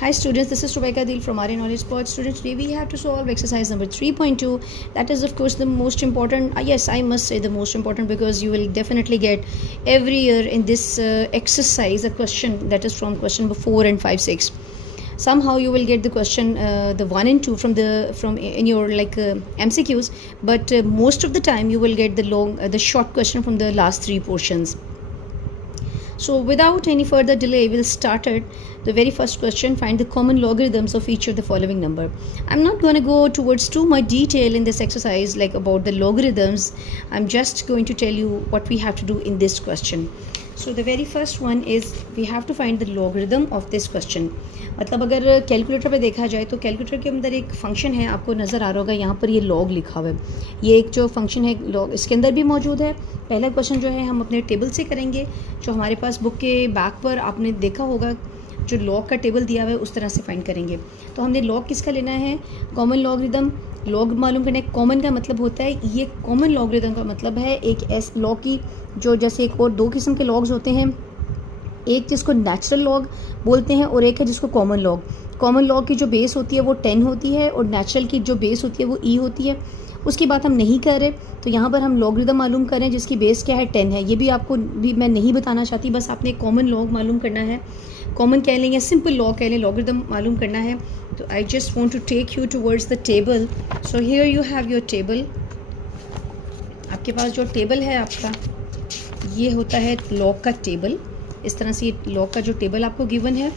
Hi students, this is Rebecca Deal from Arya Knowledge Pod. Students, today we have to solve exercise number 3.2. That is of course the most important, yes, I must say the most important, because you will definitely get every year in this exercise a question that is from question number 4 and 5, 6. Somehow you will get the question the 1 and 2 from in your MCQs, but most of the time you will get the short question from the last 3 portions. So without any further delay, we'll start it. The very first question, find the common logarithms of each of the following number. I'm not going to go towards too much detail in this exercise like about the logarithms. I'm just going to tell you what we have to do in this question. So the very first one is we have to find the logarithm of this question. मतलब अगर calculator पे देखा जाए तो calculator के अंदर एक function है, आपको नज़र आ रहा होगा यहाँ पर ये लॉग लिखा हुआ है. ये एक जो फंक्शन है लॉग इसके अंदर भी मौजूद है. पहला क्वेश्चन जो है हम अपने टेबल से करेंगे, जो हमारे पास बुक के बैक पर आपने देखा होगा जो लॉग का टेबल दिया हुआ है उस तरह से फाइंड करेंगे. तो हमने लॉग किसका लेना है, कॉमन लॉगरिदम. लॉग मालूम करना है. कॉमन का मतलब होता है, ये कॉमन लॉगरिदम का मतलब है एक ऐसे लॉग की जो जैसे एक और 2 किस्म के लॉग्स होते हैं, एक जिसको नेचुरल लॉग बोलते हैं और एक है जिसको कॉमन लॉग. कॉमन लॉग की जो बेस होती है वो 10 होती है और नेचुरल की जो बेस होती है वो ई होती है. उसकी बात हम नहीं कर रहे, तो यहाँ पर हम लॉगरिदम मालूम करें जिसकी बेस क्या है 10 है. ये भी आपको भी मैं नहीं बताना चाहती, बस आपने कॉमन लॉग मालूम करना है. कॉमन कह लें या सिंपल लॉग कह लें, लॉगरिदम मालूम करना है. तो I just want to take you towards the table. So here you have your table. आपके पास जो टेबल है आपका, ये होता है लॉग का टेबल. इस तरह से ये लॉग का जो टेबल आपको गिवन है,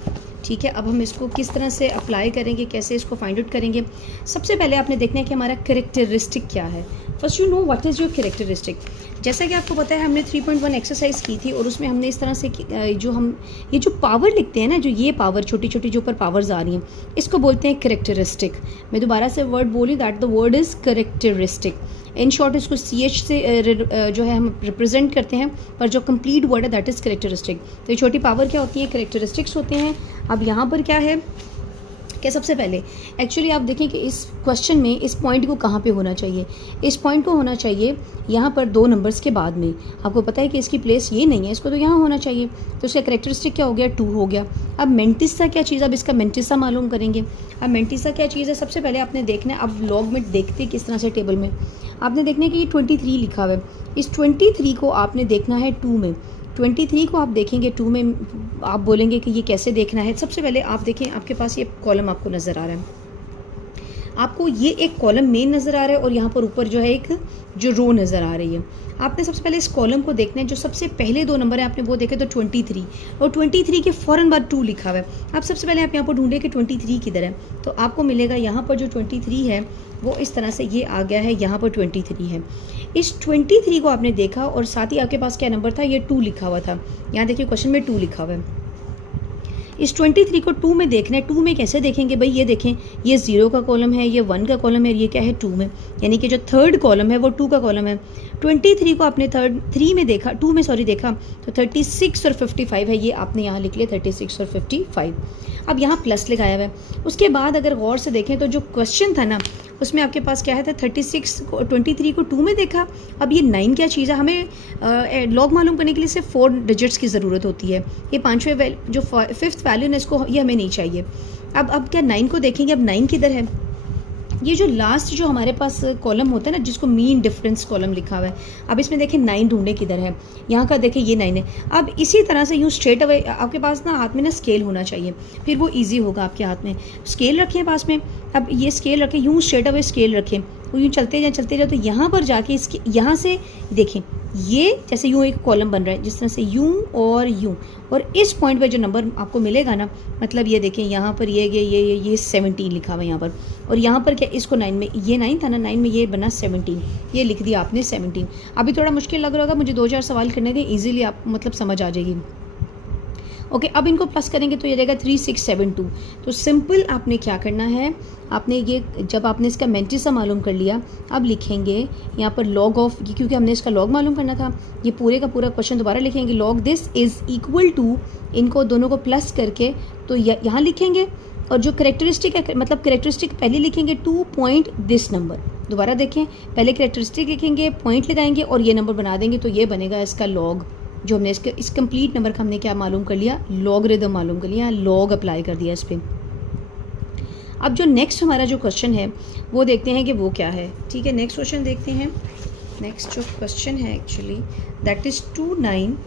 ठीक है. अब हम इसको किस तरह से अप्लाई करेंगे, कैसे इसको फाइंड आउट करेंगे. सबसे पहले आपने देखना है कि हमारा कैरेक्टरिस्टिक क्या है. First you know what is your characteristic. जैसा कि आपको पता है हमने 3.1 एक्सरसाइज की थी और उसमें हमने इस तरह से जो हम ये जो पावर लिखते हैं ना, जो ये पावर छोटी छोटी जो ऊपर पावर्स आ रही हैं, इसको बोलते हैं कैरेक्टरिस्टिक. मैं दोबारा से वर्ड बोली, that the word is characteristic. In short इसको CH से जो है हम रिप्रेजेंट करते हैं, पर जो कंप्लीट वर्ड है दैट इज़ कैरेक्टरिस्टिक. तो ये छोटी पावर क्या होती है, कैरेक्टरिस्टिक्स होते हैं. अब यहाँ पर क्या है कि सबसे पहले एक्चुअली आप देखें कि इस क्वेश्चन में इस पॉइंट को कहाँ पे होना चाहिए. इस पॉइंट को होना चाहिए यहाँ पर 2 नंबर्स के बाद में. आपको पता है कि इसकी प्लेस ये नहीं है, इसको तो यहाँ होना चाहिए. तो इसका कैरेक्टरिस्टिक क्या हो गया, 2 हो गया. अब मेंटिसा क्या चीज़, अब इसका मेंटिसा मालूम करेंगे. अब मेंटिसा क्या चीज़ है, सबसे पहले आपने देखना है. अब लॉग में देखते किस तरह से टेबल में आपने देखना है कि ये 23 लिखा हुआ है. इस 23 को आपने देखना है 2 में. 23 को आप देखेंगे 2 में, आप बोलेंगे कि ये कैसे देखना है. सबसे पहले आप देखें, आपके पास ये कॉलम आपको नज़र आ रहा है. आपको ये एक कॉलम मेन नज़र आ रहा है और यहाँ पर ऊपर जो है एक जो रो नज़र आ रही है. आपने सबसे पहले इस कॉलम को देखना है. जो सबसे पहले 2 नंबर है आपने वो देखे तो 23, और 23 के फ़ौरन बाद 2 लिखा हुआ है. अब सबसे पहले आप यहाँ पर ढूंढे कि 23 किधर है, तो आपको मिलेगा यहाँ पर जो 23 है वो इस तरह से ये आ गया है, यहाँ पर 23 है. इस 23 को आपने देखा और साथ ही आपके पास क्या नंबर था, ये 2 लिखा हुआ था. यहाँ देखिए क्वेश्चन में 2 लिखा हुआ है. इस 23 को 2 में देखना है. 2 में कैसे देखेंगे भाई, ये देखें, ये 0 का कॉलम है, ये 1 का कॉलम है, ये क्या है 2 में, यानी कि जो थर्ड कॉलम है वो 2 का कॉलम है. 23 को आपने 3 में देखा, 2 में सॉरी देखा, तो 36 और 55 है, ये आपने यहाँ लिख लिया 36 और 55. अब यहाँ प्लस लगाया हुआ है. उसके बाद अगर गौर से देखें तो जो क्वेश्चन था ना उसमें आपके पास क्या है था, 23 को 2 में देखा. अब ये 9 क्या चीज़ है, हमें लॉग मालूम करने के लिए सिर्फ 4 डिजिट्स की ज़रूरत होती है. ये 5वें जो 5th वैल्यू है इसको ये हमें नहीं चाहिए. अब क्या 9 को देखेंगे. अब 9 किधर है, ये जो लास्ट जो हमारे पास कॉलम होता है ना जिसको मीन डिफरेंस कॉलम लिखा हुआ है. अब इसमें देखें 9 ढूंढे किधर है, यहाँ का देखें ये 9 है. अब इसी तरह से यूँ स्ट्रेट अवे आपके पास ना हाथ में ना स्केल होना चाहिए, फिर वो इजी होगा आपके हाथ में. स्केल रखें पास में. अब ये स्केल रखें, यूँ स्ट्रेट अवे स्केल रखें, वो यूँ चलते जाए तो यहाँ पर जाके इसके यहाँ से देखें, ये जैसे यूँ एक कॉलम बन रहा है जिस तरह से यूँ और यूँ, और इस पॉइंट पे जो नंबर आपको मिलेगा ना, मतलब ये देखें यहाँ पर ये 17 लिखा हुआ है यहाँ पर, और यहाँ पर क्या इसको 9 में, ये 9 था ना, 9 में ये बना 17, ये लिख दिया आपने 17. अभी थोड़ा मुश्किल लग रहा होगा, मुझे 2-4 सवाल करने के ईजिली आप मतलब समझ आ जाएगी. ओके, अब इनको प्लस करेंगे तो ये रहेगा 3672. तो सिंपल आपने क्या करना है, आपने ये जब आपने इसका मेंटिसा मालूम कर लिया, अब लिखेंगे यहाँ पर लॉग ऑफ, क्योंकि हमने इसका लॉग मालूम करना था, ये पूरे का पूरा क्वेश्चन दोबारा लिखेंगे. Log this is equal to, इनको दोनों को प्लस करके तो यहाँ लिखेंगे. और जो करेक्टरिस्टिक है, मतलब करेक्टरिस्टिक पहले लिखेंगे 2 पॉइंट दिस नंबर. दोबारा देखें, पहले करेक्टरिस्टिक लिखेंगे, पॉइंट लगाएंगे और ये नंबर बना देंगे, तो ये बनेगा इसका लॉग. जो हमने इस कंप्लीट नंबर का हमने क्या मालूम कर लिया, लॉगरिदम मालूम कर लिया, लॉग अप्लाई कर दिया इस पर. अब जो नेक्स्ट हमारा जो क्वेश्चन है वो देखते हैं कि वो क्या है, ठीक है। नेक्स्ट क्वेश्चन देखते हैं। नेक्स्ट जो क्वेश्चन है एक्चुअली दैट इज़ 29,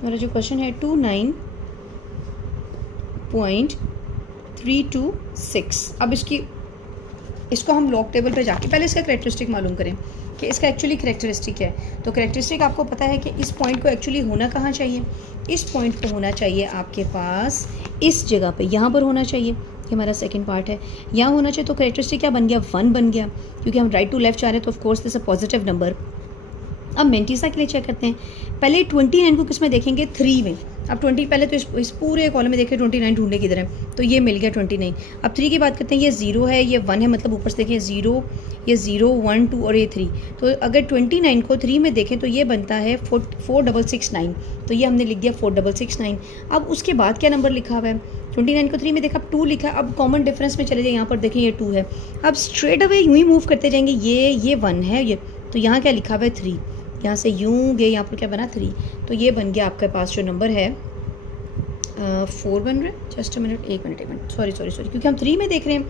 हमारा जो क्वेश्चन है 29.326। अब इसको हम लॉग टेबल पे जाके पहले इसका करेक्टरिस्टिक मालूम करें कि इसका एक्चुअली करेक्टरिस्टिक है। तो करेक्टरिस्टिक आपको पता है कि इस पॉइंट को एक्चुअली होना कहाँ चाहिए, इस पॉइंट को होना चाहिए आपके पास इस जगह पे, यहाँ पर होना चाहिए। ये हमारा सेकंड पार्ट है, यहाँ होना चाहिए। तो करेक्टरिस्टिक क्या बन गया, 1 बन गया, क्योंकि हम राइट टू लेफ्ट जा रहे हैं तो of course this a positive number. अब मेंटिसा के लिए चेक करते हैं। पहले 29 को किस में देखेंगे, 3 में। अब 20 पहले तो इस पूरे कॉलम में देखें 29 ढूंढने की तरह, तो ये मिल गया 29। अब 3 की बात करते हैं, ये 0 है, ये 1 है, मतलब ऊपर से देखें 0, ये 0, 1, 2 और ये 3। तो अगर 29 को 3 में देखें तो ये बनता है 4669, तो ये हमने लिख दिया 4669। अब उसके बाद क्या नंबर लिखा हुआ है, 29 को 3 में देखा, 2 लिखा। अब कॉमन डिफरेंस में चले जाए, यहाँ पर देखें ये 2 है। अब स्ट्रेट अवे यूँ ही मूव करते जाएंगे, ये 1 है, ये तो यहाँ क्या लिखा हुआ है 3, यहाँ से यूँ गए, यहाँ पर क्या बना 3, तो ये बन गया आपके पास जो नंबर है 4 बन रहा है। जस्ट मिनट, एक मिनट, सॉरी, क्योंकि हम 3 में देख रहे हैं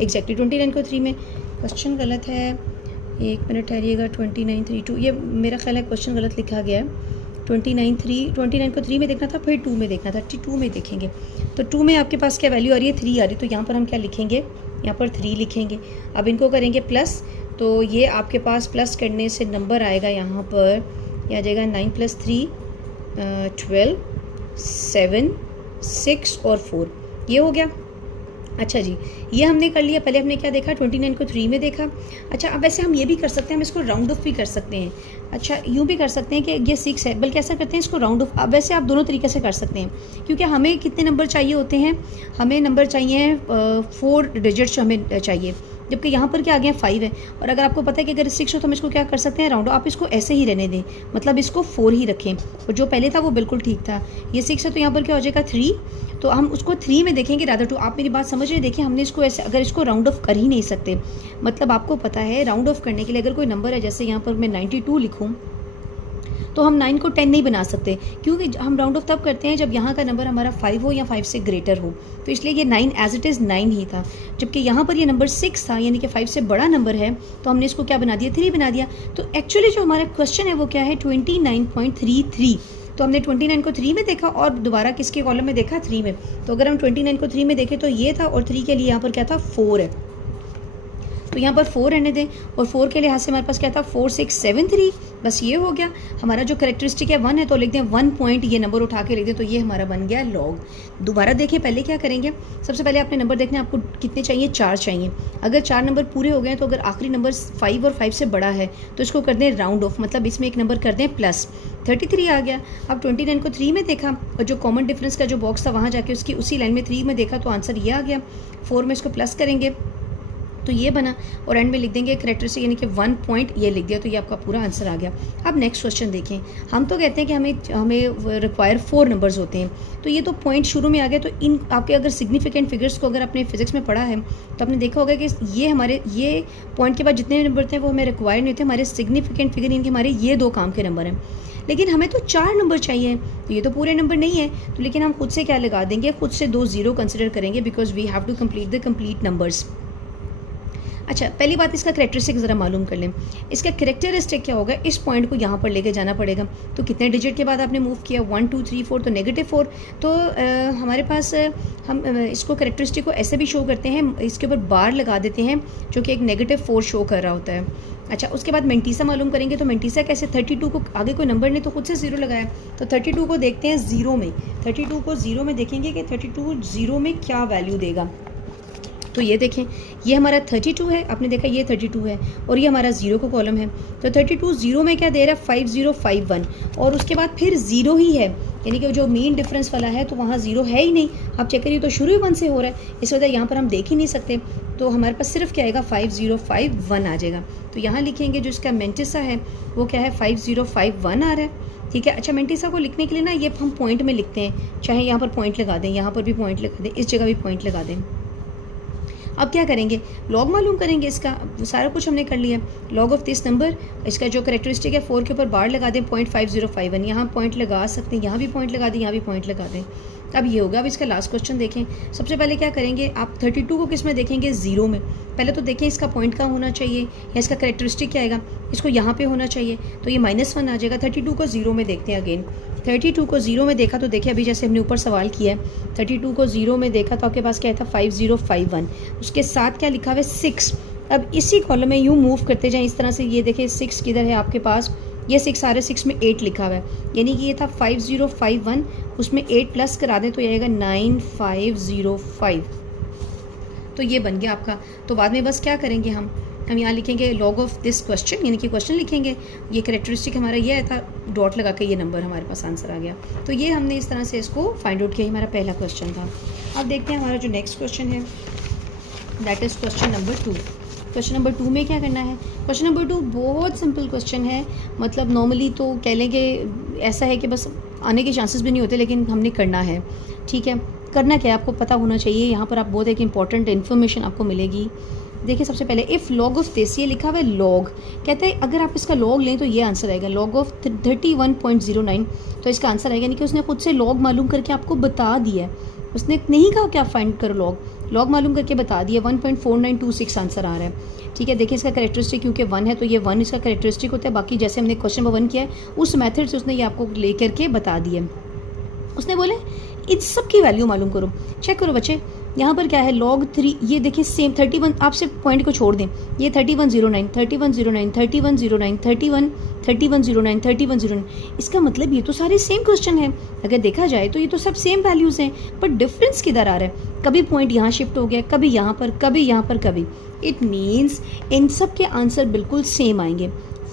एग्जैक्टली 29 को 3 में। क्वेश्चन गलत है, एक मिनट ठहरिएगा। 29.32 ये मेरा ख्याल है क्वेश्चन गलत लिखा गया है। 29 को 3 में देखना था, फिर 2 में देखना था। 2 में देखेंगे तो 2 में आपके पास क्या वैल्यू आ रही है, 3 आ रही है। तो यहाँ पर हम क्या लिखेंगे, यहाँ पर 3 लिखेंगे। अब इनको करेंगे प्लस, तो ये आपके पास प्लस करने से नंबर आएगा यहाँ पर, यह आ जाएगा 9 + 3 12 7 6 और 4, ये हो गया। अच्छा जी, ये हमने कर लिया। पहले हमने क्या देखा, 29 को 3 में देखा। अच्छा, अब वैसे हम ये भी कर सकते हैं, हम इसको राउंड ऑफ भी कर सकते हैं। अच्छा, यूँ भी कर सकते हैं कि ये 6 है, बल्कि ऐसा करते हैं इसको राउंड ऑफ। अब वैसे आप दोनों तरीके से कर सकते हैं, क्योंकि हमें कितने नंबर चाहिए होते हैं, हमें नंबर चाहिए 4 डिजिट्स हमें चाहिए, जबकि यहाँ पर क्या आ गया 5 है। और अगर आपको पता है कि अगर 6 हो तो हम इसको क्या कर सकते हैं, राउंड। आप इसको ऐसे ही रहने दें, मतलब इसको 4 ही रखें, और जो पहले था वो बिल्कुल ठीक था। ये 6 है तो यहाँ पर क्या हो जाएगा 3, तो हम उसको 3 में देखेंगे रादर टू। आप मेरी बात समझ रहे हैं, देखिए हमने इसको ऐसे, अगर इसको राउंड ऑफ कर ही नहीं सकते, मतलब आपको पता है राउंड ऑफ करने के लिए अगर कोई नंबर है, जैसे यहाँ पर मैं 92 लिखूँ, तो हम 9 को 10 नहीं बना सकते, क्योंकि हम राउंड ऑफ तब करते हैं जब यहाँ का नंबर हमारा 5 हो या 5 से ग्रेटर हो। तो इसलिए ये 9 एज इट इज़ 9 ही था, जबकि यहाँ पर ये नंबर 6 था, यानी कि 5 से बड़ा नंबर है, तो हमने इसको क्या बना दिया, 3 बना दिया। तो एक्चुअली जो हमारा क्वेश्चन है वो क्या है, 29.33। तो हमने 29 को 3 में देखा और दोबारा किसके कॉलम में देखा, 3 में। तो अगर हम 29 को 3 में देखें तो ये था, और 3 के लिए यहाँ पर क्या था, 4 है, तो यहाँ पर 4 रहने दें। और 4 के लिहाज से हमारे पास क्या था, 4673, बस ये हो गया। हमारा जो करेक्टरिस्टिक है 1 है, तो लिख दें 1 पॉइंट, ये नंबर उठा के लिख दें, तो ये हमारा बन गया लॉग। दोबारा देखें, पहले क्या करेंगे, सबसे पहले आपने नंबर देखना है, आपको कितने चाहिए, 4 चाहिए। अगर 4 नंबर पूरे हो गए तो अगर आखिरी नंबर 5 और 5 से बड़ा है तो इसको कर दें राउंड ऑफ, मतलब इसमें एक नंबर कर दें प्लस। 33 आ गया। अब 29 को 3 में देखा, और जो कॉमन डिफरेंस का जो बॉक्स था वहाँ जाके उसकी उसी लाइन में 3 में देखा, तो आंसर ये आ गया। 4 में इसको प्लस करेंगे तो ये बना, और एंड में लिख देंगे करेक्टरिस्टिक, यानी कि 1 पॉइंट, ये लिख दिया, तो ये आपका पूरा आंसर आ गया। अब नेक्स्ट क्वेश्चन देखें। हम तो कहते हैं कि हमें रिक्वायर 4 नंबर्स होते हैं, तो ये तो पॉइंट शुरू में आ गया। तो इन आपके अगर सिग्निफिकेंट फिगर्स को अगर आपने फिजिक्स में पढ़ा है तो आपने देखा होगा कि ये पॉइंट के बाद जितने नंबर थे वो हमें रिक्वायर नहीं होते, हमारे सिग्निफिकेंट फिगर इनके हमारे ये 2 काम के नंबर हैं। लेकिन हमें तो 4 नंबर चाहिए, तो ये तो पूरे नंबर नहीं है, तो लेकिन हम खुद से क्या लगा देंगे, खुद से 2 0 कंसिडर करेंगे, because we have to complete the complete numbers. अच्छा, पहली बात इसका करेक्टरिस्टिक ज़रा मालूम कर लें। इसका करेक्टरिस्टिक क्या होगा, इस पॉइंट को यहाँ पर लेके जाना पड़ेगा। तो कितने डिजिट के बाद आपने मूव किया, 1 2 3 4, तो -4। तो हमारे पास हम इसको करेक्टरिस्टिक को ऐसे भी शो करते हैं, इसके ऊपर बार लगा देते हैं जो कि एक -4 शो कर रहा होता है। अच्छा, उसके बाद मेंटिसा मालूम करेंगे। तो मेंटिसा कैसे, 32 को आगे कोई नंबर नहीं तो खुद से 0 लगाया, तो 32 को देखते हैं 0 में। 32 को 0 में देखेंगे कि 32 0 में क्या वैल्यू देगा। तो ये देखें, ये हमारा 32 है, आपने देखा ये 32 है, और ये हमारा 0 का कॉलम है। तो 32 0 में क्या दे रहा है, 5051, और उसके बाद फिर 0 ही है, यानी कि जो मेन डिफरेंस वाला है तो वहाँ 0 है ही नहीं। आप चेक करिए, तो शुरू ही 1 से हो रहा है, इस वजह यहाँ पर हम देख ही नहीं सकते। तो हमारे पास सिर्फ क्या आएगा, 5051 आ जाएगा। तो यहाँ लिखेंगे जो इसका मेंटिसा है वो क्या है, 5051 आ रहा है, ठीक है। अच्छा, मेंटिसा को लिखने के लिए ना ये हम पॉइंट में लिखते हैं, चाहे यहाँ पर पॉइंट लगा दें, यहाँ पर भी पॉइंट लगा दें, इस जगह भी पॉइंट लगा दें। अब क्या करेंगे, लॉग मालूम करेंगे इसका, सारा कुछ हमने कर लिया। लॉग ऑफ दिस नंबर, इसका जो करेक्टरिस्टिक है 4 के ऊपर बार लगा दें, 0.5051, यहाँ पॉइंट लगा सकते हैं, यहाँ भी पॉइंट लगा दें, यहाँ भी पॉइंट लगा दें। अब ये होगा। अब इसका लास्ट क्वेश्चन देखें। सबसे पहले क्या करेंगे, आप 32 को किस में देखेंगे, ज़ीरो में। पहले तो देखें इसका पॉइंट कहाँ होना चाहिए या इसका करेक्टरिस्टिक क्या आएगा, इसको यहाँ पे होना चाहिए, तो ये -1 आ जाएगा। 32 को ज़ीरो में देखते हैं अगेन। 32 को ज़ीरो में देखा तो देखिए अभी जैसे हमने ऊपर सवाल किया है, 32 को ज़ीरो में देखा तो आपके पास क्या था 5051, उसके साथ क्या लिखा हुआ है 6। अब इसी कॉलम में यूँ मूव करते जाएँ इस तरह से, ये देखिए 6 किधर है आपके पास, ये 6 आ रहे, 6 में 8 लिखा हुआ है, यानी कि ये था 5051, उसमें 8 प्लस करा दें तो ये आएगा 9505। तो ये बन गया आपका। तो बाद में बस क्या करेंगे, हम यहाँ लिखेंगे लॉग ऑफ दिस क्वेश्चन, यानी कि क्वेश्चन लिखेंगे, ये करेक्टरिस्टिक हमारा ये था, डॉट लगा के ये नंबर हमारे पास आंसर आ गया। तो ये हमने इस तरह से इसको फाइंड आउट किया, हमारा पहला क्वेश्चन था। अब देखते हैं हमारा जो नेक्स्ट क्वेश्चन है, that is question number 2। Question number 2 में क्या करना है, क्वेश्चन नंबर 2 बहुत सिंपल क्वेश्चन है। मतलब नॉर्मली तो कह लेंगे ऐसा है कि बस आने के चांसेस भी नहीं होते, लेकिन हमने करना है, ठीक है। करना क्या है आपको पता होना चाहिए। यहाँ पर आप बहुत एक इंपॉर्टेंट इन्फॉर्मेशन आपको मिलेगी। देखिए सबसे पहले इफ़ लॉग ऑफ दिस, ये लिखा हुआ है लॉग, कहते हैं अगर आप इसका लॉग लें तो ये आंसर आएगा लॉग ऑफ 31.09, तो इसका आंसर आएगा। यानी कि उसने खुद से लॉग मालूम करके आपको बता दिया है, उसने नहीं कहा कि आप फाइंड करो लॉग मालूम करके बता दिया। 1.4926 आंसर आ रहा है, ठीक है। देखिए इसका करेक्टरिस्टिक क्योंकि 1 है तो ये 1 इसका करेक्टरिस्टिक होता है। बाकी जैसे हमने क्वेश्चन नंबर 1 किया है उस मेथड से उसने ये आपको ले करके बता दिया। उसने बोले इन सब की वैल्यू मालूम करो। चेक करो बच्चे, यहाँ पर क्या है log 3, ये देखिए सेम 31, आप सिर्फ पॉइंट को छोड़ दें, ये 3109 3109 3109 31 3109 3109, इसका मतलब ये तो सारे सेम क्वेश्चन है। अगर देखा जाए तो ये तो सब सेम वैल्यूज़ हैं, पर डिफरेंस किधर आ रहा है, कभी पॉइंट यहाँ शिफ्ट हो गया, कभी यहाँ पर, कभी यहाँ पर, कभी। इट मीन्स इन सब के आंसर बिल्कुल सेम आएंगे।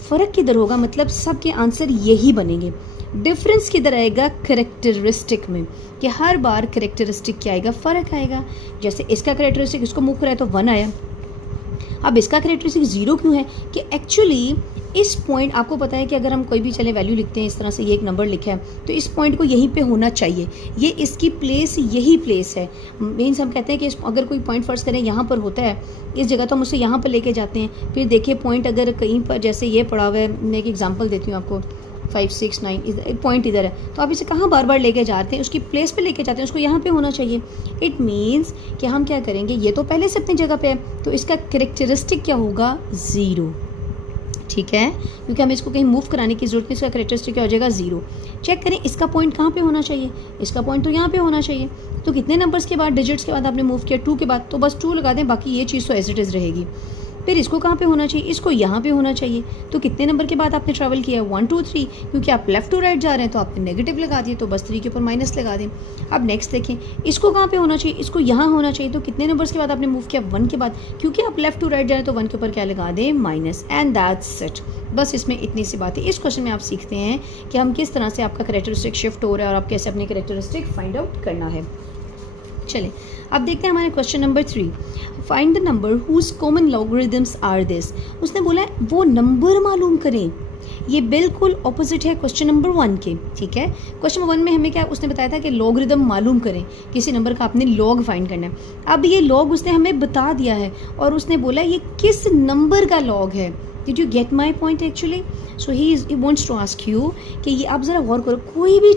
फ़र्क किधर होगा, मतलब सब के आंसर यही बनेंगे। डिफरेंस किधर आएगा, करेक्टरिस्टिक में, कि हर बार करेक्टरिस्टिक क्या आएगा, फ़र्क आएगा। जैसे इसका करेक्टरिस्टिक इसको मुख रहा है तो 1 आया। अब इसका करेक्टरिस्टिक 0 क्यों है, कि एक्चुअली इस पॉइंट, आपको पता है कि अगर हम कोई भी चले वैल्यू लिखते हैं इस तरह से, ये एक नंबर लिखा है तो इस पॉइंट को यहीं पे होना चाहिए, ये इसकी प्लेस यही प्लेस है। मीन्स हम कहते हैं कि अगर कोई पॉइंट फर्स्ट करें यहाँ पर होता है इस जगह तो हम उसे यहाँ पर लेके जाते हैं। फिर देखिए पॉइंट अगर कहीं पर जैसे ये पड़ा हुआ है, मैं एक एग्जाम्पल देती हूँ आपको, 5 6 9 पॉइंट इधर है, तो आप इसे कहाँ बार बार लेके जाते हैं, उसकी प्लेस पे लेके जाते हैं, उसको यहाँ पे होना चाहिए। इट मीन्स कि हम क्या करेंगे, ये तो पहले से अपनी जगह पे है तो इसका करेक्टरिस्टिक क्या होगा, 0, ठीक है, क्योंकि हमें इसको कहीं मूव कराने की जरूरत नहीं, इसका करेक्टरिस्टिक क्या हो जाएगा, 0। चेक करें इसका पॉइंट कहाँ पे होना चाहिए, इसका पॉइंट तो यहाँ पे होना चाहिए। तो कितने नंबर्स के बाद, डिजिट्स के बाद आपने मूव किया, 2 के बाद, तो बस 2 लगा दें, बाकी ये चीज़ तो एज इट इज़ रहेगी। फिर इसको कहाँ पे होना चाहिए, इसको यहाँ पे होना चाहिए। तो कितने नंबर के बाद आपने ट्रैवल किया, 1 2 3, क्योंकि आप लेफ्ट टू राइट जा रहे हैं तो आपने नेगेटिव लगा दिए, तो बस 3 के ऊपर माइनस लगा दें। अब नेक्स्ट देखें, इसको कहाँ पे होना चाहिए, इसको यहाँ होना चाहिए। तो कितने नंबर्स के बाद आपने मूव किया, 1 के बाद, क्योंकि आप लेफ्ट टू राइट जा रहे हैं तो 1 के ऊपर क्या लगा दें, माइनस, एंड दैट्स इट। बस इसमें इतनी सी बात है। इस क्वेश्चन में आप सीखते हैं कि हम किस तरह से आपका करेक्टरिस्टिक शिफ्ट हो रहा है और आप कैसे अपने करेक्टरिस्टिक फाइंड आउट करना है। चलिए अब देखते हैं हमारे question number 3, find the number whose common logarithms are this. उसने बोला है वो नंबर मालूम करें, ये बिल्कुल ऑपोजिट है क्वेश्चन नंबर 1 के, ठीक है। क्वेश्चन नंबर 1 में हमें क्या उसने बताया था कि लॉगरिदम मालूम करें, किसी नंबर का आपने लॉग फाइंड करना है। अब ये लॉग उसने हमें बता दिया है और उसने बोला ये किस नंबर का लॉग है। Did you get my point actually. So he wants to ask you कि ये आप ज़रा गौर करो, कोई भी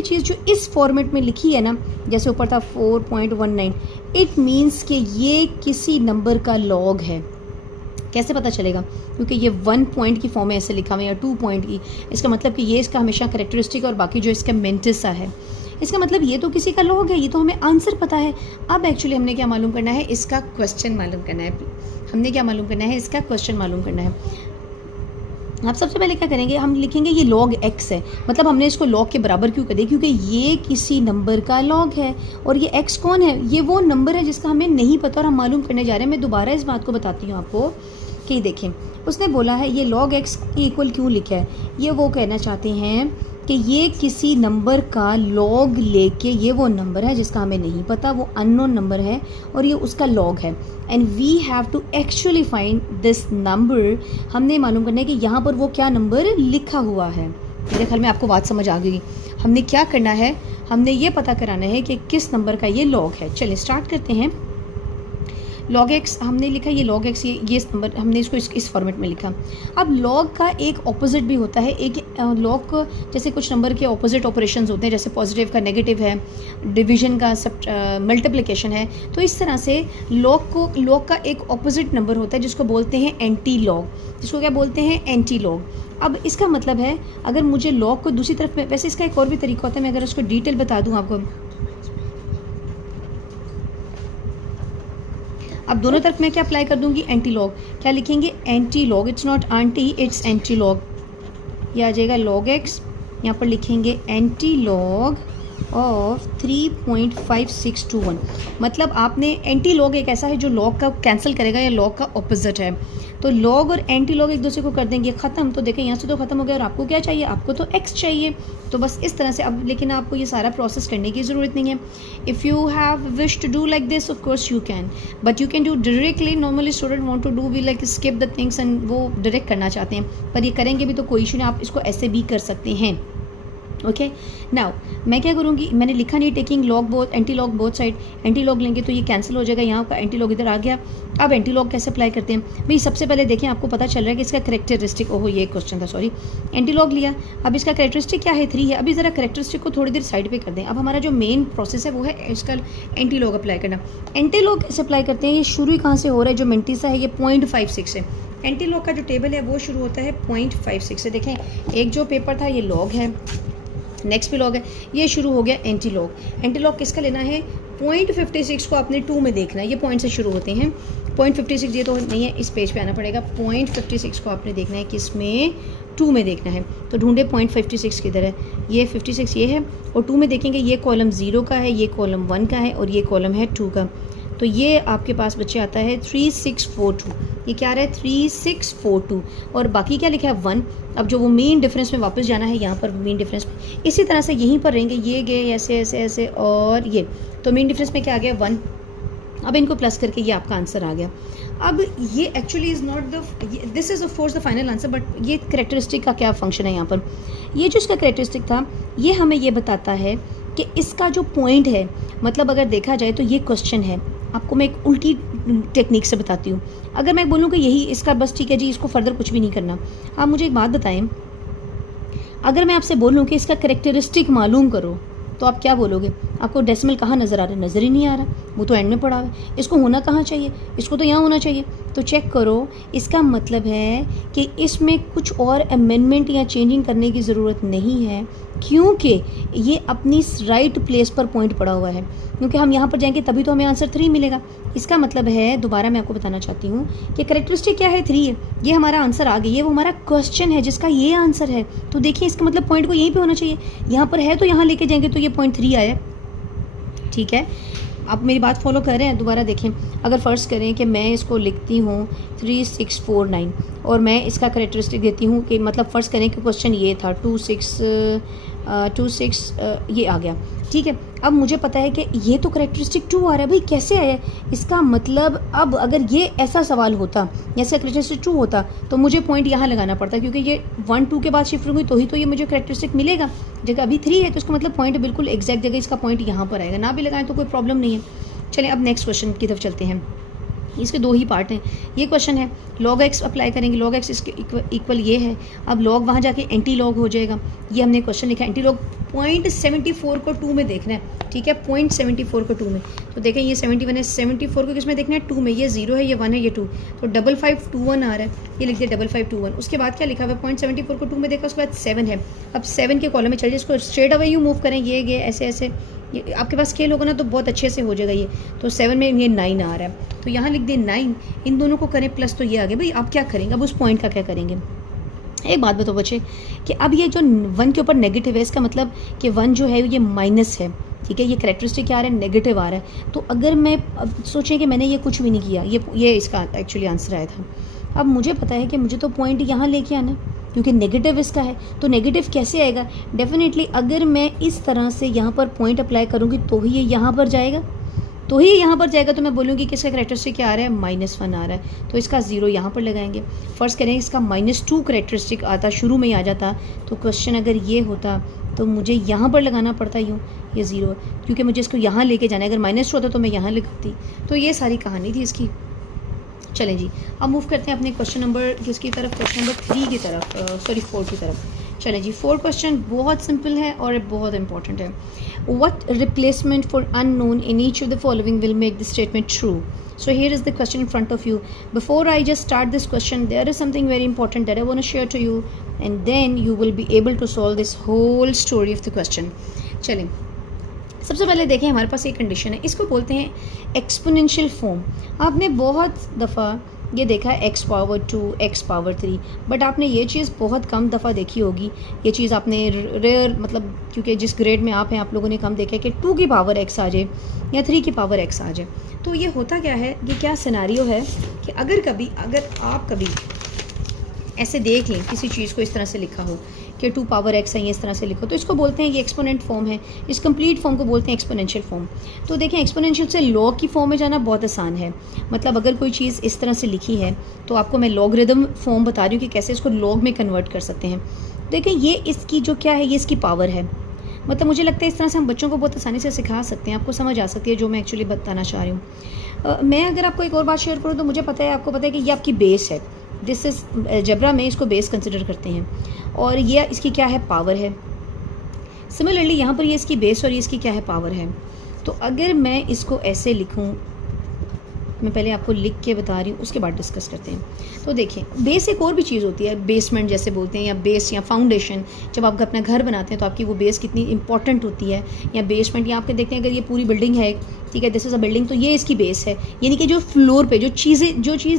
चीज़ जो इस फॉर्मेट में लिखी है ना, जैसे ऊपर था 4.19, इट मीन्स कि ये किसी नंबर का लॉग है। कैसे पता चलेगा, क्योंकि ये 1 पॉइंट की फॉर्म में ऐसे लिखा हुआ है या 2 पॉइंट की, इसका मतलब कि ये इसका हमेशा करेक्टरिस्टिक और बाकी जो इसका मेंटिसा है, इसका मतलब ये तो किसी का लॉग है, ये तो हमें आंसर पता है। अब एक्चुअली हमने क्या मालूम करना है, इसका क्वेश्चन मालूम करना है। हमने क्या मालूम करना है, इसका क्वेश्चन मालूम करना है। आप सबसे पहले क्या करेंगे, हम लिखेंगे ये log x है, मतलब हमने इसको log के बराबर क्यों कर दिया, क्योंकि ये किसी नंबर का log है और ये x कौन है, ये वो नंबर है जिसका हमें नहीं पता और हम मालूम करने जा रहे हैं। मैं दोबारा इस बात को बताती हूँ आपको कि देखें उसने बोला है ये log x इक्वल क्यों लिखा है, ये वो कहना चाहते हैं कि ये किसी नंबर का लॉग लेके, ये वो नंबर है जिसका हमें नहीं पता, वो अननोन नंबर है और ये उसका लॉग है, and we have to actually find this number. हमने मालूम करना है कि यहाँ पर वो क्या नंबर लिखा हुआ है। मेरे ख्याल में आपको बात समझ आ गई। हमने क्या करना है, हमने ये पता कराना है कि किस नंबर का ये लॉग है। चलिए स्टार्ट करते हैं। log x हमने लिखा, ये log x, ये नंबर हमने इसको इस फॉर्मेट में लिखा। अब log का एक ऑपोजिट भी होता है, एक log को जैसे कुछ नंबर के ऑपोजिट ऑपरेशंस होते हैं, जैसे पॉजिटिव का नेगेटिव है, डिवीजन का मल्टीप्लिकेशन है, तो इस तरह से log का एक ऑपोजिट नंबर होता है जिसको बोलते हैं एंटी लॉग, जिसको क्या बोलते हैं, एंटी लॉग। अब इसका मतलब है अगर मुझे log को दूसरी तरफ में, वैसे इसका एक और भी तरीका होता है, मैं अगर उसको डिटेल बता दूँ आपको, अब दोनों तरफ मैं क्या अप्लाई कर दूंगी, एंटी लॉग। क्या लिखेंगे, anti log, it's not aunty, it's anti log. ये आ जाएगा log x, यहाँ पर लिखेंगे एंटी लॉग ऑफ 3.5621। मतलब आपने एंटी लॉग एक ऐसा है जो लॉग का कैंसिल करेगा या लॉग का ऑपोजिट है, तो लॉग और एंटी लॉग एक दूसरे को कर देंगे ख़त्म। तो देखें यहाँ से तो ख़त्म हो गया, और आपको क्या चाहिए, आपको तो x चाहिए। तो बस इस तरह से अब, लेकिन आपको ये सारा प्रोसेस करने की ज़रूरत नहीं है। If you have wish to do like this, of course you can, but you can do directly. Normally student want to do we like skip the things, and वो डायरेक्ट करना चाहते हैं, पर ये करेंगे भी तो कोई इशू नहीं, आप इसको ऐसे भी कर सकते हैं। ओके, नाउ मैं क्या करूँगी, मैंने लिखा नहीं taking log both, anti log both side, anti log लेंगे तो ये कैंसिल हो जाएगा, यहाँ का एंटी लॉग इधर आ गया। अब एंटी लॉग कैसे अप्लाई करते हैं भाई, सबसे पहले देखें, आपको पता चल रहा है कि इसका करेक्टरिस्टिक, ओहो ये क्वेश्चन था, सॉरी, एंटी लॉग लिया, अब इसका करेक्टरिस्टिक क्या है, 3 है। अभी ज़रा करेक्टरिस्टिक को थोड़ी देर साइड पे कर दें। अब हमारा जो मेन प्रोसेस है वो है इसका एंटी लॉग अप्लाई करना। एंटी लॉग कैसे अप्लाई करते हैं, ये शुरू ही कहाँ से हो रहा है, जो मिंटीसा है ये 0.56 है। एंटी लॉग का जो टेबल है वो शुरू होता है 0.56 से। देखें, एक जो पेपर था ये लॉग है, नेक्स्ट भी लॉग है, ये शुरू हो गया एंटी लॉग। एंटी लॉग किसका लेना है, 0.56 को आपने 2 में देखना है, ये पॉइंट से शुरू होते हैं। 0.56 ये तो नहीं है, इस पेज पे आना पड़ेगा। 0.56 को आपने देखना है किस में, 2 में देखना है। तो ढूंढे 0.56 किधर है, ये 56 ये है, और 2 में देखेंगे ये कॉलम 0 का है, ये कॉलम 1 का है, और ये कॉलम है 2 का। तो ये आपके पास बच्चे आता है 3642। ये क्या रहा है, 3642, और बाकी क्या लिखा है 1। अब जो वो मीन डिफरेंस में वापस जाना है, यहाँ पर मीन डिफरेंस में इसी तरह से यहीं पर रहेंगे, ये गए ऐसे ऐसे ऐसे, और ये तो मीन डिफरेंस में क्या आ गया 1। अब इनको प्लस करके ये आपका आंसर आ गया। अब ये actually is not the, this is of course the final answer, but ये करेक्टरिस्टिक का क्या फंक्शन है यहाँ पर, ये जो इसका करेक्टरिस्टिक था ये हमें ये बताता है कि इसका जो पॉइंट है, मतलब अगर देखा जाए तो ये क्वेश्चन है, आपको मैं एक उल्टी टेक्निक से बताती हूँ। अगर मैं बोलूँ कि यही इसका बस ठीक है जी, इसको फर्दर कुछ भी नहीं करना, आप मुझे एक बात बताएं, अगर मैं आपसे बोलूँ कि इसका करेक्टरिस्टिक मालूम करो, तो आप क्या बोलोगे, आपको डेसिमल कहाँ नज़र आ रहा है, नज़र ही नहीं आ रहा, वो तो एंड में पड़ा हुआ है, इसको होना कहाँ चाहिए, इसको तो यहाँ होना चाहिए। तो चेक करो, इसका मतलब है कि इसमें कुछ और अमेंडमेंट या चेंजिंग करने की ज़रूरत नहीं है, क्योंकि ये अपनी राइट प्लेस पर पॉइंट पड़ा हुआ है। क्योंकि हम यहाँ पर जाएंगे तभी तो हमें आंसर 3 मिलेगा। इसका मतलब है, दोबारा मैं आपको बताना चाहती हूँ कि करेक्टरिस्टिक क्या है, 3 है, ये हमारा आंसर आ गई, ये वो हमारा क्वेश्चन है जिसका ये आंसर है। तो देखिए इसका मतलब पॉइंट को यहीं पे होना चाहिए, यहाँ पर है तो यहाँ लेके जाएंगे तो ये पॉइंट 3 आया। ठीक है, आप मेरी बात फॉलो कर रहे हैं, दोबारा देखें, अगर फ़र्ज़ करें कि मैं इसको लिखती हूँ 3649 और मैं इसका करेक्टरिस्टिक देती हूँ कि मतलब फ़र्ज़ करें कि क्वेश्चन ये था 26 ये आ गया, ठीक है। अब मुझे पता है कि ये तो करेक्टरिस्टिक 2 आ रहा है, भाई कैसे आया, इसका मतलब अब अगर ये ऐसा सवाल होता, जैसे करेक्टरिस्टिक 2 होता, तो मुझे पॉइंट यहाँ लगाना पड़ता, क्योंकि ये 1 2 के बाद शिफ्ट होंगी तो ही तो ये मुझे करेक्टरिस्टिक मिलेगा। जगह अभी 3 है तो इसका मतलब पॉइंट बिल्कुल एग्जैक्ट जगह इसका पॉइंट यहाँ पर आएगा, ना भी लगाएं तो कोई प्रॉब्लम नहीं है। चलें अब नेक्स्ट क्वेश्चन की तरफ चलते हैं। इसके 2 ही पार्ट हैं। ये क्वेश्चन है log x अप्लाई करेंगे, log x इसके इक्वल ये है, अब log वहाँ जाके एंटी लॉग हो जाएगा। ये हमने क्वेश्चन लिखा, एंटी लॉग 0.74 को 2 में देखना है, ठीक है, 0.74 को 2 में। तो देखें ये 71 है, 74 को किस में देखना है, 2 में, ये 0 है, ये 1 है, ये 2, तो 5521 आ रहा है, ये लिख दिया 5521। उसके बाद क्या लिखा हुआ है, 0.74 को 2 में देखा, उसके बाद 7 है। अब 7 के कॉलम में चलिए, इसको स्ट्रेट अवे यूँ मूव करें, ये गए ऐसे ऐसे, ये आपके पास स्केल होगा ना तो बहुत अच्छे से हो जाएगा ये। तो 7 में ये 9 आ रहा है, तो यहाँ लिख दें 9, इन दोनों को करें प्लस, तो ये आ गया। भाई आप क्या करेंगे, अब उस पॉइंट का क्या करेंगे। एक बात बताओ बच्चे कि अब ये जो 1 के ऊपर नेगेटिव है, इसका मतलब कि 1 जो है ये माइनस है, ठीक है, ये करेक्टरिस्टिक क्या आ रहा है, नेगेटिव आ रहा है। तो अगर मैं अब सोचें कि मैंने ये कुछ भी नहीं किया, ये इसका एक्चुअली आंसर आया था। अब मुझे पता है कि मुझे तो पॉइंट यहाँ लेके आना, क्योंकि नेगेटिव इसका है, तो नेगेटिव कैसे आएगा, डेफिनेटली अगर मैं इस तरह से यहाँ पर पॉइंट अप्लाई करूँगी तो ही ये यहाँ पर जाएगा, तो ही यहाँ पर जाएगा। तो मैं बोलूँगी कि इसका करेक्टरिस्टिक क्या आ रहा है, -1 आ रहा है, तो इसका 0 यहाँ पर लगाएंगे। फ़र्ज़ करें इसका -2 करेक्टरिस्टिक आता, शुरू में ही आ जाता, तो क्वेश्चन अगर ये होता तो मुझे यहाँ पर लगाना पड़ता यूँ, ये 0 है क्योंकि मुझे इसको यहाँ लेके जाना है। अगर -2 होता तो मैं यहाँ लिखती। तो ये सारी कहानी थी इसकी। चलें जी, अब मूव करते हैं अपने क्वेश्चन नंबर किसकी तरफ, क्वेश्चन नंबर 3 की तरफ, सॉरी 4 की तरफ। चलें जी, 4 क्वेश्चन बहुत सिंपल है और बहुत इंपॉर्टेंट है। What replacement for unknown in each of the following will make the statement true? So here is the question in front of you. Before I just start this question, there is something very important that I want to share to you, and then you will be able to solve this whole story of the question. चलें, सबसे पहले देखें, हमारे पास एक condition है, इसको बोलते हैं एक्सपोनेंशियल फॉर्म। आपने बहुत दफ़ा ये देखा है x power 2, x power 3, but आपने ये चीज़ बहुत कम दफ़ा देखी होगी। ये चीज़ आपने रेयर, मतलब क्योंकि जिस ग्रेड में आप हैं आप लोगों ने कम देखा है कि 2 की पावर x आ जाए या 3 की पावर x आ जाए। तो ये होता क्या है, ये क्या सिनारियो है कि अगर आप कभी ऐसे देख लें किसी चीज़ को इस तरह से लिखा हो कि 2 पावर x है, इस तरह से लिखो, तो इसको बोलते हैं, ये एक्सपोनेंट फॉर्म है। इस कंप्लीट फॉर्म को बोलते हैं एक्सपोनेंशियल फॉर्म। तो देखें, एक्सपोनेंशियल से लॉग की फॉर्म में जाना बहुत आसान है। मतलब अगर कोई चीज़ इस तरह से लिखी है तो आपको मैं लॉगरिदम फॉर्म बता रही हूँ कि कैसे इसको लॉग में कन्वर्ट कर सकते हैं। देखें, ये इसकी जो क्या है, ये इसकी पावर है। मतलब मुझे लगता है इस तरह से हम बच्चों को बहुत आसानी से सिखा सकते हैं, आपको समझ आ सकती है जो मैं एक्चुअली बताना चाह रही हूँ। मैं अगर आपको एक और बात शेयर करूँ तो मुझे पता है, आपको पता है कि ये आपकी बेस है। दिस इज़ अलजेब्रा में इसको बेस कंसिडर करते हैं, और ये इसकी क्या है, पावर है। सिमिलरली यहाँ पर ये इसकी बेस और ये इसकी क्या है, पावर है। तो अगर मैं इसको ऐसे लिखूँ, मैं पहले आपको लिख के बता रही हूँ, उसके बाद डिस्कस करते हैं। तो देखें, बेस एक और भी चीज़ होती है, बेसमेंट जैसे बोलते हैं, या बेस या फाउंडेशन। जब आप अपना घर बनाते हैं तो आपकी वो बेस कितनी इंपॉर्टेंट होती है, या बेसमेंट, या आपके देखते हैं अगर ये पूरी बिल्डिंग है, ठीक है, दिस इज़ अ बिल्डिंग, तो ये इसकी बेस है। यानी कि जो फ्लोर पे जो चीज़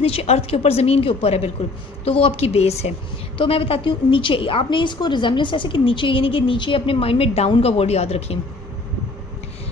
नीचे अर्थ के ऊपर, ज़मीन के ऊपर है बिल्कुल, तो वो आपकी बेस है। तो मैं बताती हूँ, नीचे आपने इसको रिजेम्बलेंस ऐसे कि नीचे, यानी कि नीचे अपने माइंड में डाउन का वर्ड याद रखें।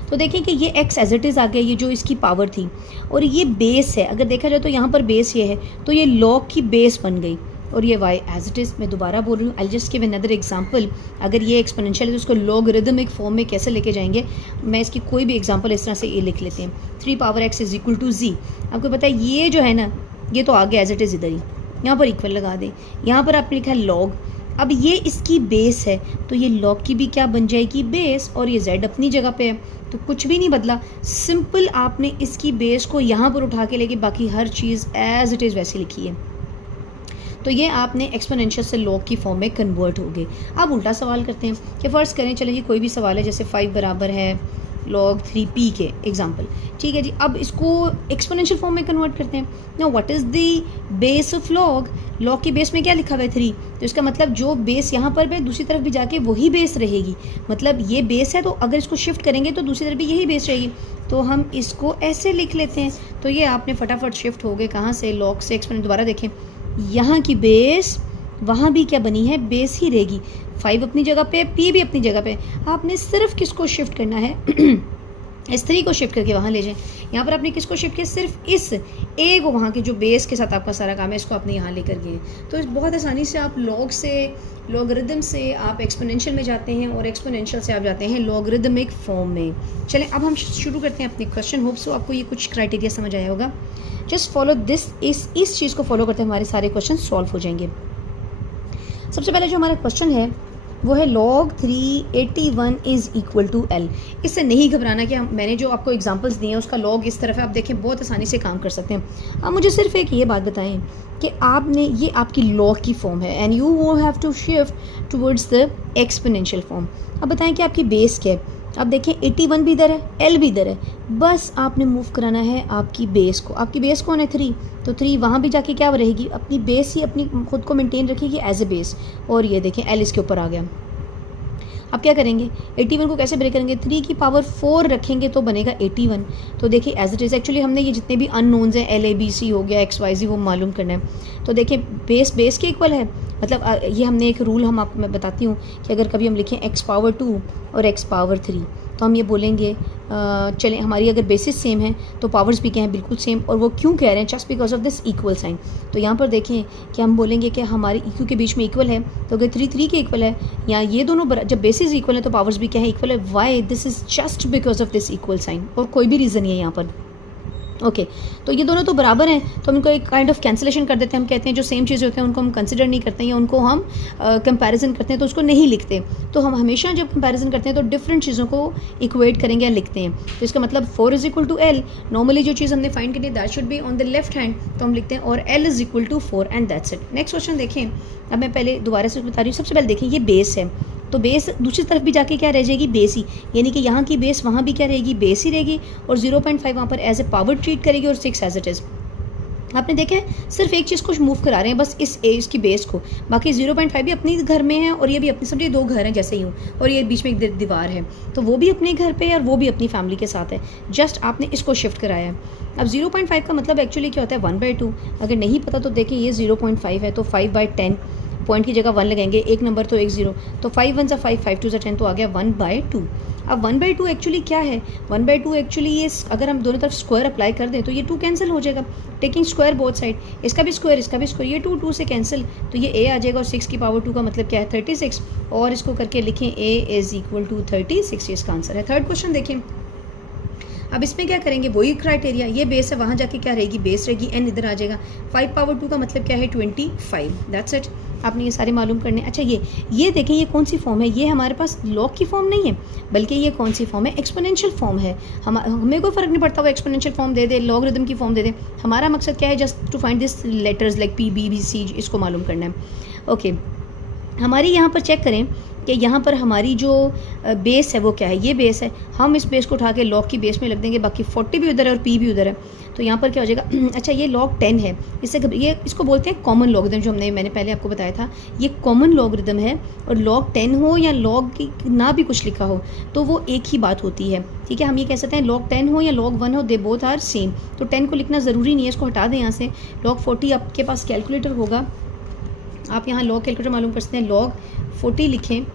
तो देखें कि ये x एज इट इज़ आ गया, ये जो इसकी पावर थी, और ये बेस है। अगर देखा जाए तो यहाँ पर बेस ये है, तो ये लॉग की बेस बन गई, और ये y एज इट इज़। मैं दोबारा बोल रही हूँ, I just give another example. अगर ये एक्सपोनेंशियल है तो उसको लॉगरिदमिक फॉर्म में कैसे लेके जाएंगे, मैं इसकी कोई भी एग्जांपल इस तरह से ये लिख लेते हैं। 3 power x is equal to z। आपको पता है ये जो है ना, ये तो आ गया एज इट इज़ इधर ही, यहाँ पर इक्वल लगा दें। यहाँ पर आपने लिखा है लॉग, अब ये इसकी बेस है, तो ये लॉग की भी क्या बन जाएगी, बेस, और ये z अपनी जगह पे है, तो कुछ भी नहीं बदला। सिंपल आपने इसकी बेस को यहाँ पर उठा के लेके बाकी हर चीज़ एज इट इज़ वैसी लिखी है। तो ये आपने एक्सपोनेंशियल से लॉग की फॉर्म में कन्वर्ट हो गए। अब उल्टा सवाल करते हैं कि फ़र्ज़ करें, चलें जी, कोई भी सवाल है, जैसे 5 बराबर है log 3p के एग्जाम्पल, ठीक है जी। अब इसको एक्सपोनेंशियल फॉर्म में कन्वर्ट करते हैं। Now what is the base of log? Log की बेस में क्या लिखा हुआ है, 3, तो इसका मतलब जो बेस यहाँ पर है दूसरी तरफ भी जाके वही बेस रहेगी। मतलब ये बेस है, तो अगर इसको शिफ्ट करेंगे तो दूसरी तरफ भी यही बेस रहेगी। तो हम इसको ऐसे लिख लेते हैं। तो ये आपने फटाफट शिफ्ट हो गए कहाँ से, लॉग से एक्सपोनेंट। दोबारा देखें, यहाँ की बेस वहाँ भी क्या बनी है, बेस ही रहेगी। 5 अपनी जगह पे, p भी अपनी जगह पे। आपने सिर्फ किसको शिफ्ट करना है, इस 3 को शिफ्ट करके वहाँ ले जाएं। यहाँ पर आपने किसको शिफ्ट किया, सिर्फ इस a को, वहाँ के जो बेस के साथ आपका सारा काम है, इसको आपने यहाँ लेकर गए। तो बहुत आसानी से आप लॉग से, लॉगरिदम से आप एक्सपोनेंशियल में जाते हैं, और एक्सपोनेंशियल से आप जाते हैं लॉगरिदमिक फॉर्म में। चलें, अब हम शुरू करते हैं अपने क्वेश्चन। होप सो आपको ये कुछ क्राइटेरिया समझ आया होगा। जस्ट फॉलो दिस, इस चीज़ को फॉलो करते हमारे सारे क्वेश्चन सॉल्व हो जाएंगे। सबसे पहले जो हमारा क्वेश्चन है वो है log 381 is equal to l। इससे नहीं घबराना कि मैंने जो आपको एग्जांपल्स दिए हैं उसका log इस तरफ है, आप देखें बहुत आसानी से काम कर सकते हैं। अब मुझे सिर्फ एक ये बात बताएं कि आपने, ये आपकी log की फॉर्म है, एंड यू वो have to shift towards the exponential form. अब बताएं कि आपकी बेस क्या है। अब देखें 81 भी इधर है, l भी इधर है, बस आपने मूव कराना है आपकी बेस को। आपकी बेस कौन है, 3, तो 3 वहाँ भी जाके क्या रहेगी, अपनी बेस ही अपनी खुद को मेंटेन रखेगी एज ए बेस। और ये देखें l इसके ऊपर आ गया। अब क्या करेंगे, 81 को कैसे ब्रेक करेंगे, 3 की पावर 4 रखेंगे तो बनेगा 81। तो देखिए एज इट इज़, एक्चुअली हमने ये जितने भी अननोन्स हैं, LABC हो गया, XYZ, वो मालूम करना है। तो देखिए बेस के इक्वल है, मतलब ये हमने एक रूल हम आपको मैं बताती हूँ कि अगर कभी हम लिखें x पावर 2 और x पावर 3, तो हम ये बोलेंगे चलें, हमारी अगर बेसिस सेम है तो पावर्स भी क्या हैं, बिल्कुल सेम। और वो क्यों कह रहे हैं, just because of this equal sign. तो यहाँ पर देखें कि हम बोलेंगे कि हमारी इक्यू के बीच में इक्वल है, तो अगर 3 के इक्वल है, या ये दोनों जब बेसिस इक्वल है तो पावर्स भी क्या है, इक्वल है। Why, this is just because of this equal sign, और कोई भी रीज़न नहीं है यहाँ पर। ओके तो ये दोनों तो बराबर हैं, तो हम इनको एक काइंड ऑफ कैंसिलेशन कर देते हैं। हम कहते हैं जो सेम चीज़ होते हैं उनको हम कंसिडर नहीं करते हैं, या उनको हम कंपैरिजन करते हैं तो उसको नहीं लिखते। तो हम हमेशा जब कंपैरिजन करते हैं तो डिफरेंट चीज़ों को इक्वेट करेंगे या लिखते हैं। तो इसका मतलब 4 is equal to L, normally जो चीज़ हमने फाइंड करनी है that should be on the left hand, तो हम लिखते हैं और L is equal to 4 and that's it. Next question देखें। अब मैं पहले दोबारा से बता रही हूँ। सबसे पहले देखें ये बेस है, तो बेस दूसरी तरफ भी जाके क्या रह जाएगी, बेस ही, यानी कि यहाँ की बेस वहाँ भी क्या रहेगी, बेस ही रहेगी, और 0.5 वहाँ पर एज ए पावर ट्रीट करेगी और 6 एज इट इज़। आपने देखा है सिर्फ एक चीज़ को मूव करा रहे हैं बस इस इसकी बेस को, बाकी 0.5 भी अपने घर में है और ये भी अपने, समझिए 2 घर हैं जैसे यूँ, और ये बीच में एक दीवार है, तो वो भी अपने घर पे है और वो भी अपनी फैमिली के साथ है, जस्ट आपने इसको शिफ्ट कराया है। अब 0.5 का मतलब एक्चुअली क्या होता है, 1/2। अगर नहीं पता तो देखिए ये 0.5 है, तो 5/10 पॉइंट की जगह 1 लगाएंगे, एक नंबर तो एक 0, तो 5 1 = 5, 5 2 = 10, तो आ गया 1/2। अब 1/2 एक्चुअली क्या है, 1/2 एक्चुअली ये अगर हम दोनों तरफ स्क्वायर अप्लाई कर दें तो ये 2 कैंसिल हो जाएगा, टेकिंग स्क्वायर बोथ साइड, इसका भी स्क्वायर इसका भी स्क्वायर, ये 2 2 से कैंसिल, तो ये a आ जाएगा, और 6 की पावर 2 का मतलब क्या है 36, और इसको करके लिखें a इज इक्वल टू 36, इसका आंसर है। थर्ड क्वेश्चन देखें। अब इसमें क्या करेंगे, वही क्राइटेरिया, ये बेस है, वहाँ जाके क्या रहेगी, बेस रहेगी, n इधर आ जाएगा, 5 पावर 2 का मतलब क्या है 25, दैट्स इट। आपने ये सारे मालूम करने। अच्छा ये देखें, ये कौन सी फॉर्म है, ये हमारे पास लॉग की फॉर्म नहीं है, बल्कि ये कौन सी फॉर्म है, एक्सपोनेंशियल फॉर्म है। हमें कोई फ़र्क नहीं पड़ता वो एक्सपोनेंशियल फॉर्म दे दे, लॉगरिदम की फॉर्म दे दे, हमारा मकसद क्या है, just to find this letters like p b b c, इसको मालूम करना है। ओके हमारी यहाँ पर चेक करें कि यहाँ पर हमारी जो बेस है वो क्या है, ये बेस है, हम इस बेस को उठा के लॉग की बेस में रख देंगे, बाकी 40 भी उधर है और p भी उधर है, तो यहाँ पर क्या हो जाएगा। अच्छा ये log 10 है, ये इसको बोलते हैं कॉमन लॉगरिदम, जो मैंने पहले आपको बताया था, ये कॉमन लॉगरिदम है, और log 10 हो या log की ना भी कुछ लिखा हो तो वो एक ही बात होती है, ठीक है। हम ये कह सकते हैं log 10 हो या log 1 हो, दे बोथ आर सेम, तो 10 को लिखना ज़रूरी नहीं है, इसको हटा दें यहाँ से। log 40 आपके पास कैलकुलेटर होगा, आप यहाँ log कैलकुलेटर मालूम कर सकते हैं, log 40 लिखें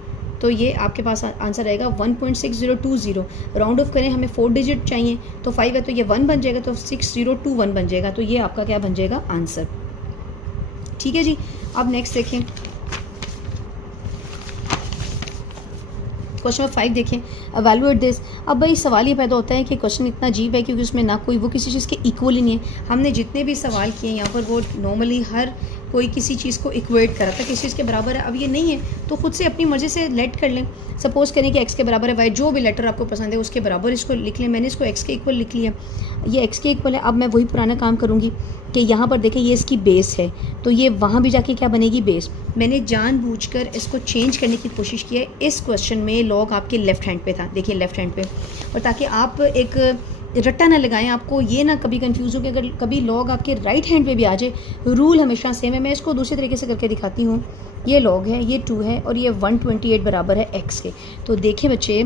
तो ये आपके पास आंसर आएगा 1.6020। राउंड ऑफ करें, हमें 4 डिजिट चाहिए, तो 5 है तो ये 1 बन जाएगा, तो 6021 बन जाएगा, तो ये आपका क्या बन जाएगा, आंसर। ठीक है जी। अब नेक्स्ट देखें, क्वेश्चन नंबर 5 देखें, एवेलुएट दिस। अब भाई सवाल ये पैदा होता है कि क्वेश्चन इतना अजीब है क्योंकि उसमें ना कोई वो किसी चीज़ के इक्वल ही नहीं है। हमने जितने भी सवाल किए यहाँ पर वो नॉर्मली हर कोई किसी चीज़ को इक्वेट करा था, किसी चीज़ के बराबर है। अब ये नहीं है तो खुद से अपनी मर्ज़ी से लेट कर लें। सपोज करें कि x के बराबर है y, जो भी लेटर आपको पसंद है उसके बराबर इसको लिख लें। मैंने इसको x के इक्वल लिख लिया, ये x के इक्वल है। अब मैं वही पुराना काम करूँगी कि यहाँ पर देखें ये इसकी बेस है, तो ये वहाँ भी जाके क्या बनेगी, बेस। मैंने जानबूझकर इसको चेंज करने की कोशिश की है। इस क्वेश्चन में लॉग आपके लेफ्ट हैंड पे था, देखिए लेफ्ट हैंड पे, और ताकि आप एक रट्टा ना लगाएं, आपको ये ना कभी कंफ्यूज हो कि अगर कभी लॉग आपके राइट हैंड पे भी आ जाए, रूल हमेशा सेम है। मैं इसको दूसरे तरीके से करके दिखाती हूँ। ये लॉग है, ये 2 है, और ये 128 बराबर है x के। तो देखें बच्चे,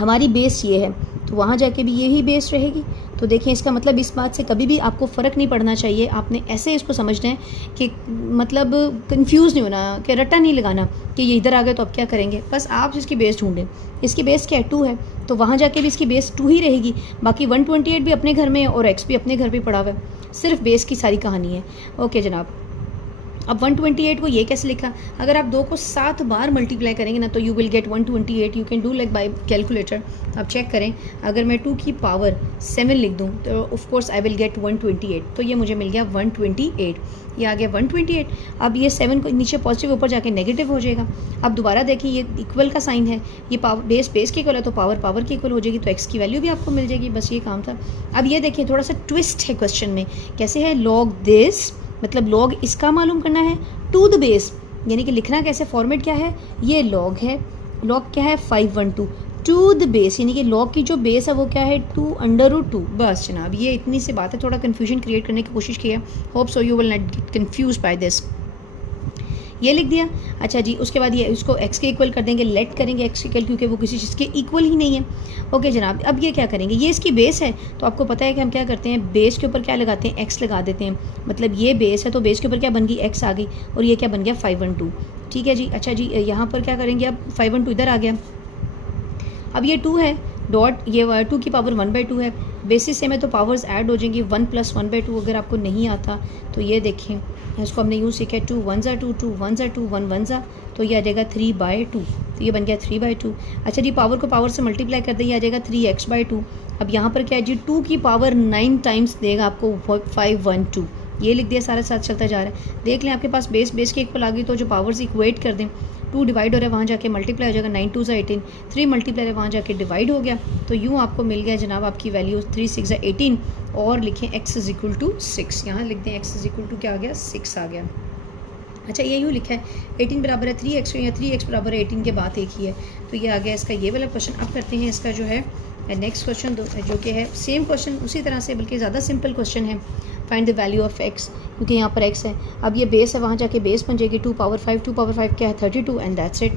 हमारी बेस ये है, तो वहाँ जाके भी यही बेस रहेगी। तो देखें इसका मतलब इस बात से कभी भी आपको फ़र्क नहीं पड़ना चाहिए। आपने ऐसे इसको समझना है कि मतलब कंफ्यूज नहीं होना, कि रट्टा नहीं लगाना कि ये इधर आ गए तो अब क्या करेंगे। बस आप इसकी बेस ढूंढें। इसकी बेस क्या है, 2 है, तो वहाँ जाके भी इसकी बेस 2 ही रहेगी। बाकी 128 भी अपने घर में है और x भी अपने घर पर पड़ा हुआ है। सिर्फ बेस की सारी कहानी है। ओके जनाब, अब 128 को ये कैसे लिखा, अगर आप 2 को 7 बार मल्टीप्लाई करेंगे ना तो you will get 128। You can do like by calculator. आप चेक करें, अगर मैं 2 की पावर 7 लिख दूँ तो of course I will get 128, तो ये मुझे मिल गया 128, ये आ गया 128। अब ये 7 को नीचे पॉजिटिव ऊपर जाके नेगेटिव हो जाएगा। अब दोबारा देखिए ये इक्वल का साइन है, ये पावर बेस के इक्वल है तो पावर की इक्वल हो जाएगी, तो x की वैल्यू भी आपको मिल जाएगी। बस ये काम था। अब ये देखिए थोड़ा सा ट्विस्ट है क्वेश्चन में, कैसे है, लॉग दिस मतलब लॉग इसका मालूम करना है टू द बेस, यानी कि लिखना कैसे, फॉर्मेट क्या है, ये लॉग है, लॉग क्या है 512 टू द बेस, यानी कि लॉग की जो बेस है वो क्या है 2√2। बस जनाब ये इतनी सी बात है, थोड़ा कन्फ्यूजन क्रिएट करने की कोशिश की है। Hope so you will not get confuse by this. ये लिख दिया। अच्छा जी, उसके बाद ये इसको x के इक्वल कर देंगे, लेट करेंगे x इक्वल, क्योंकि वो किसी चीज़ के इक्वल ही नहीं है। ओके जनाब, अब ये क्या करेंगे, ये इसकी बेस है, तो आपको पता है कि हम क्या करते हैं, बेस के ऊपर क्या लगाते हैं, x लगा देते हैं। मतलब ये बेस है तो बेस के ऊपर क्या बन गई, x आ गई, और ये क्या बन गया 512। ठीक है जी। अच्छा जी, यहाँ पर क्या करेंगे, अब 512 इधर आ गया। अब ये 2 है, डॉट ये 2 की पावर 1/2 है, बेसिस सेम है तो पावर्स ऐड हो जाएंगी। 1 + 1/2 अगर आपको नहीं आता तो ये देखें, इसको हमने यूँ सीखा है 2 1 * 2 2 1 * 2 1 1 तो ये आ जाएगा 3/2, तो ये बन गया 3/2। अच्छा जी, पावर को पावर से मल्टीप्लाई कर दें, ये आ जाएगा 3x/2। अब यहाँ पर क्या है जी, 2 की पावर 9 टाइम्स देगा आपको 512, ये लिख दिया, सारा साथ चलता जा रहा है। देख लें आपके पास बेस के इक्वल आ गई, तो जो पावर्स इक्वेट कर दें, 2 डिवाइड हो रहा है, वहाँ जाके मल्टीप्लाई हो जाएगा, 9 2 18, 3 मल्टीप्लाई है, वहाँ जाके डिवाइड हो गया। तो यूँ आपको मिल गया जनाब आपकी वैल्यू 3 6 18, और लिखें x इज इक्वल टू 6, यहाँ लिख दें x इज इक्वल टू क्या आ गया, 6 आ गया। अच्छा ये यूँ लिखा है 18 बराबर है 3x, या 3x बराबर है 18 के बाद एक ही है, तो ये आ गया इसका ये वाला क्वेश्चन। अब करते हैं इसका जो है नेक्स्ट क्वेश्चन, जो कि है सेम क्वेश्चन उसी तरह से, बल्कि ज़्यादा सिंपल क्वेश्चन है। Find the value of x, क्योंकि यहाँ पर x है, अब ये बेस है, वहाँ जाके बेस बन जाएगी 2 पावर 5 क्या है 32, एंड दैट्स इट।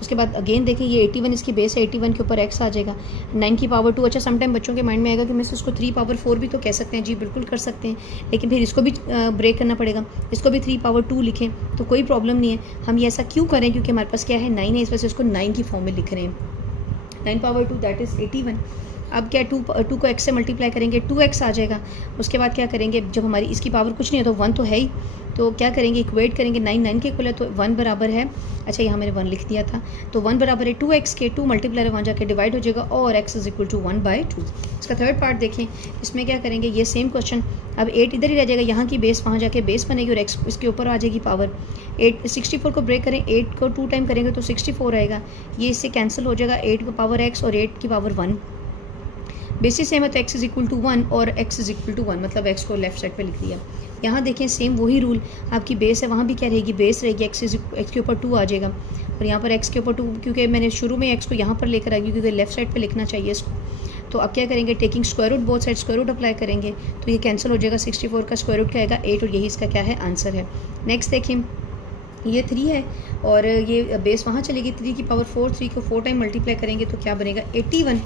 उसके बाद अगेन देखें ये 81 इसकी बेस है, 81 के ऊपर x आ जाएगा, 9 की पावर 2। अच्छा समटाइम बच्चों के माइंड में आएगा कि मैं इसको 3 पावर 4 भी तो कह सकते हैं, जी बिल्कुल कर सकते हैं, लेकिन फिर इसको भी ब्रेक करना पड़ेगा, इसको भी 3 पावर 2 लिखें तो कोई प्रॉब्लम नहीं है। हम ये ऐसा क्यों करें, क्योंकि हमारे पास क्या है 9 है, इस वजह से इसको 9 की फॉर्म में लिख रहे हैं। 9 पावर 2 दैट इज़ 81। अब क्या 2 को x से मल्टीप्लाई करेंगे 2x आ जाएगा। उसके बाद क्या करेंगे, जब हमारी इसकी पावर कुछ नहीं है तो 1 तो है ही, तो क्या करेंगे इक्वेट करेंगे, 9 9 के इक्वल है, तो 1 बराबर है, अच्छा यहाँ मैंने 1 लिख दिया था, तो 1 बराबर है 2x के, 2 मल्टीप्लाई वहाँ जाके डिवाइड हो जाएगा, और x इज इक्वल टू 1/2। इसका थर्ड पार्ट देखें, इसमें क्या करेंगे, ये सेम क्वेश्चन, अब 8 इधर ही रह जाएगा, यहाँ की बेस वहाँ जाके बेस बनेगी, और x इसके ऊपर आ जाएगी पावर 8। 64 को ब्रेक करें, 8 को 2 टाइम करेंगे तो 64 आएगा, ये इससे कैंसिल हो जाएगा, 8 को पावर x और 8 की पावर 1, बेसिस सेम है तो x इज इक्वल टू 1 और x इज इक्वल टू 1, मतलब x को लेफ्ट साइड पे लिख दिया। यहाँ देखें सेम वही रूल, आपकी बेस है, वहाँ भी क्या रहेगी, बेस रहेगी, x के ऊपर 2 आ जाएगा, और यहाँ पर x के ऊपर 2, क्योंकि मैंने शुरू में x को यहाँ पर लेकर आ गई, क्योंकि लेफ्ट साइड पे लिखना चाहिए इसको। तो अब क्या करेंगे, taking square root both side square root apply करेंगे, तो ये कैंसिल हो जाएगा, 64 का स्क्वायर रूट क्या आएगा 8, और यही इसका क्या है आंसर है। नेक्स्ट देखिए ये 3 है, और ये बेस वहाँ चलेगी, 3 की पावर 4, 3 को 4 टाइम मल्टीप्लाई करेंगे तो क्या बनेगा 81।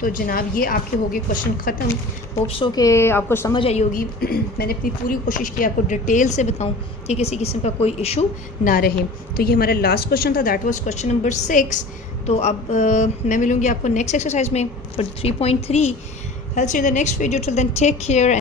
तो जनाब ये आपके हो गए क्वेश्चन ख़त्म। होप सो कि आपको समझ आई होगी। मैंने अपनी पूरी कोशिश की आपको डिटेल से बताऊं कि किसी किस्म का कोई इशू ना रहे। तो ये हमारा लास्ट क्वेश्चन था, दैट वाज क्वेश्चन नंबर 6। तो अब मैं मिलूँगी आपको नेक्स्ट एक्सरसाइज में for 3.3। I'll see you in the next video. Till then, take care.